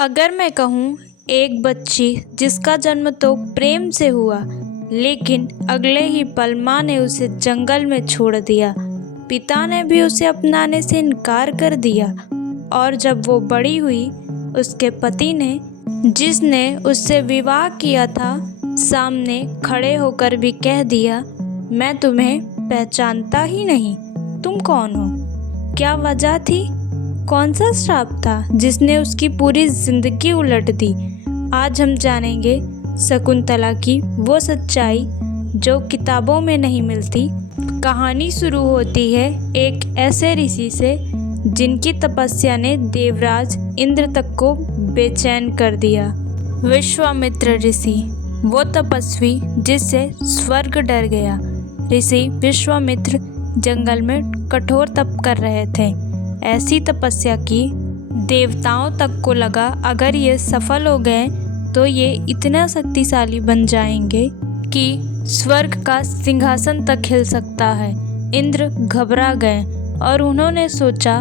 अगर मैं कहूँ एक बच्ची जिसका जन्म तो प्रेम से हुआ, लेकिन अगले ही पल माँ ने उसे जंगल में छोड़ दिया। पिता ने भी उसे अपनाने से इनकार कर दिया और जब वो बड़ी हुई, उसके पति ने, जिसने उससे विवाह किया था, सामने खड़े होकर भी कह दिया, मैं तुम्हें पहचानता ही नहीं, तुम कौन हो। क्या वजह थी? कौन सा श्राप था जिसने उसकी पूरी जिंदगी उलट दी? आज हम जानेंगे शकुंतला की वो सच्चाई जो किताबों में नहीं मिलती। कहानी शुरू होती है एक ऐसे ऋषि से जिनकी तपस्या ने देवराज इंद्र तक को बेचैन कर दिया। विश्वामित्र ऋषि, वो तपस्वी जिससे स्वर्ग डर गया। ऋषि विश्वामित्र जंगल में कठोर तप कर रहे थे। ऐसी तपस्या की देवताओं तक को लगा अगर ये सफल हो गए तो ये इतना शक्तिशाली बन जाएंगे कि स्वर्ग का सिंहासन तक हिल सकता है। इंद्र घबरा गए और उन्होंने सोचा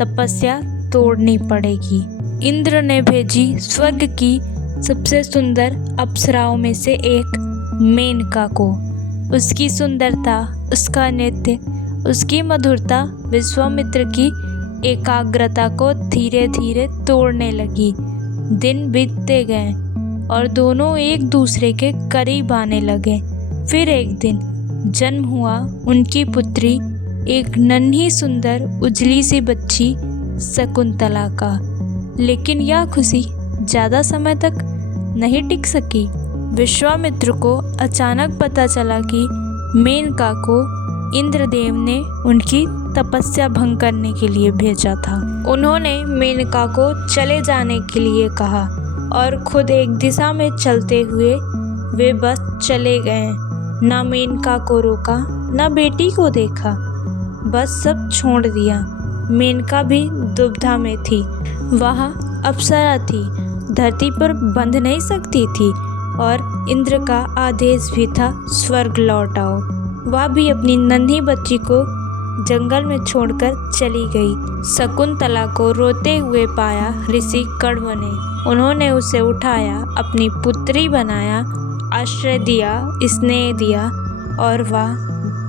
तपस्या तोड़नी पड़ेगी। इंद्र ने भेजी स्वर्ग की सबसे सुंदर अप्सराओं में से एक मेनका को। उसकी सुंदरता, उसका नृत्य, उसकी मधुरता विश्वामित्र की एकाग्रता को धीरे धीरे तोड़ने लगी। दिन बीतते गए और दोनों एक दूसरे के करीब आने लगे। फिर एक दिन जन्म हुआ उनकी पुत्री, एक नन्ही सुंदर उजली सी बच्ची शकुंतला का। लेकिन यह खुशी ज़्यादा समय तक नहीं टिक सकी। विश्वामित्र को अचानक पता चला कि मेनका को इंद्रदेव ने उनकी तपस्या भंग करने के लिए भेजा था। उन्होंने मेनका को चले जाने के लिए कहा और खुद एक दिशा में चलते हुए वे बस चले गए। ना मेनका को रोका, ना बेटी को देखा, बस सब छोड़ दिया। मेनका भी दुविधा में थी। वह अप्सरा थी, धरती पर बंध नहीं सकती थी और इंद्र का आदेश भी था स्वर्ग लौट आओ। वह भी अपनी नन्ही बच्ची को जंगल में छोड़कर चली गई। शकुंतला को रोते हुए पाया ऋषि कण्व ने। उन्होंने उसे उठाया, अपनी पुत्री बनाया, आश्रय दिया, स्नेह दिया और वह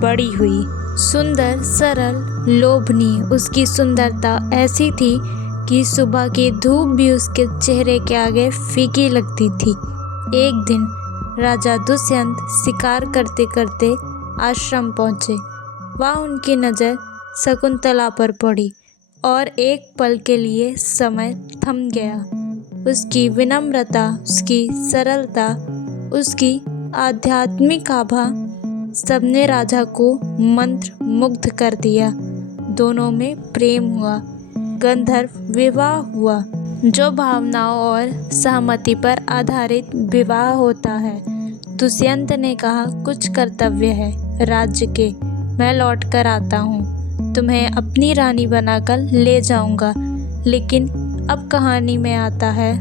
बड़ी हुई। सुंदर, सरल, लोभनीय उसकी सुंदरता ऐसी थी कि सुबह की धूप भी उसके चेहरे के आगे फीकी लगती थी। एक दिन राजा दुष्यंत शिकार करते करते आश्रम पहुँचे। वहाँ उनकी नज़र शकुंतला पर पड़ी और एक पल के लिए समय थम गया। उसकी विनम्रता, उसकी सरलता, उसकी आध्यात्मिक आभा सबने राजा को मंत्र मुग्ध कर दिया। दोनों में प्रेम हुआ, गंधर्व विवाह हुआ, जो भावनाओं और सहमति पर आधारित विवाह होता है। दुष्यंत ने कहा, कुछ कर्तव्य है राज्य के, मैं लौट कर आता हूँ, तुम्हें अपनी रानी बनाकर ले जाऊँगा। लेकिन अब कहानी में आता है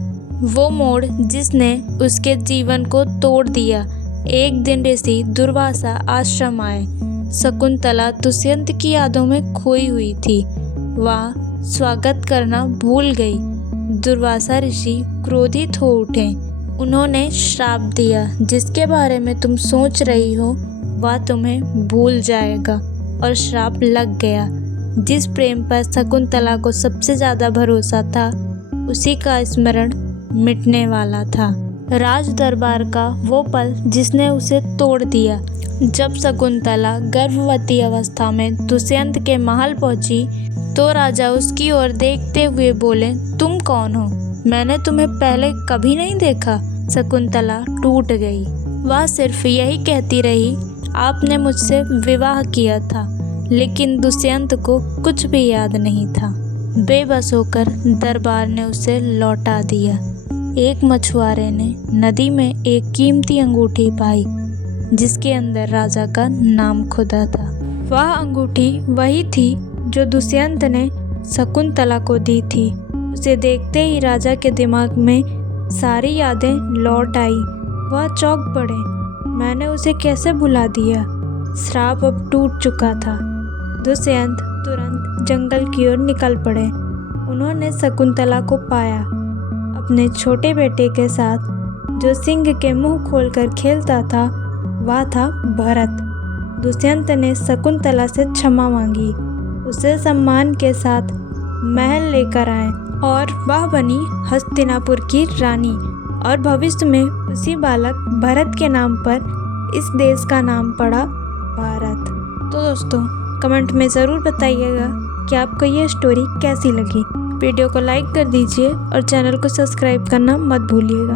वो मोड़ जिसने उसके जीवन को तोड़ दिया। एक दिन ऋषि दुर्वासा आश्रम आए। शकुंतला दुष्यंत की यादों में खोई हुई थी। वह स्वागत करना भूल गई। दुर्वासा ऋषि क्रोधित हो उठे। उन्होंने श्राप दिया, जिसके बारे में तुम सोच रही हो वह तुम्हें भूल जाएगा। और श्राप लग गया। जिस प्रेम पर शकुंतला को सबसे ज़्यादा भरोसा था, उसी का स्मरण मिटने वाला था। राज दरबार का वो पल जिसने उसे तोड़ दिया। जब शकुंतला गर्भवती अवस्था में दुष्यंत के महल पहुंची तो राजा उसकी ओर देखते हुए बोले, तुम कौन हो? मैंने तुम्हें पहले कभी नहीं देखा। शकुंतला टूट गई। वह सिर्फ यही कहती रही, आपने मुझसे विवाह किया था। लेकिन दुष्यंत को कुछ भी याद नहीं था। बेबस होकर दरबार ने उसे लौटा दिया। एक मछुआरे ने नदी में एक कीमती अंगूठी पाई जिसके अंदर राजा का नाम खुदा था। वह अंगूठी वही थी जो दुष्यंत ने शकुंतला को दी थी। उसे देखते ही राजा के दिमाग में सारी यादें लौट आई। वह चौंक पड़े, मैंने उसे कैसे भुला दिया? श्राप अब टूट चुका था। दुष्यंत तुरंत जंगल की ओर निकल पड़े। उन्होंने शकुंतला को पाया, अपने छोटे बेटे के साथ जो सिंह के मुंह खोलकर खेलता था वह था भरत। दुष्यंत ने शकुंतला से क्षमा मांगी, उसे सम्मान के साथ महल लेकर आए और वह बनी हस्तिनापुर की रानी। और भविष्य में उसी बालक भरत के नाम पर इस देश का नाम पड़ा भारत। तो दोस्तों कमेंट में ज़रूर बताइएगा कि आपको ये स्टोरी कैसी लगी। वीडियो को लाइक कर दीजिए और चैनल को सब्सक्राइब करना मत भूलिएगा।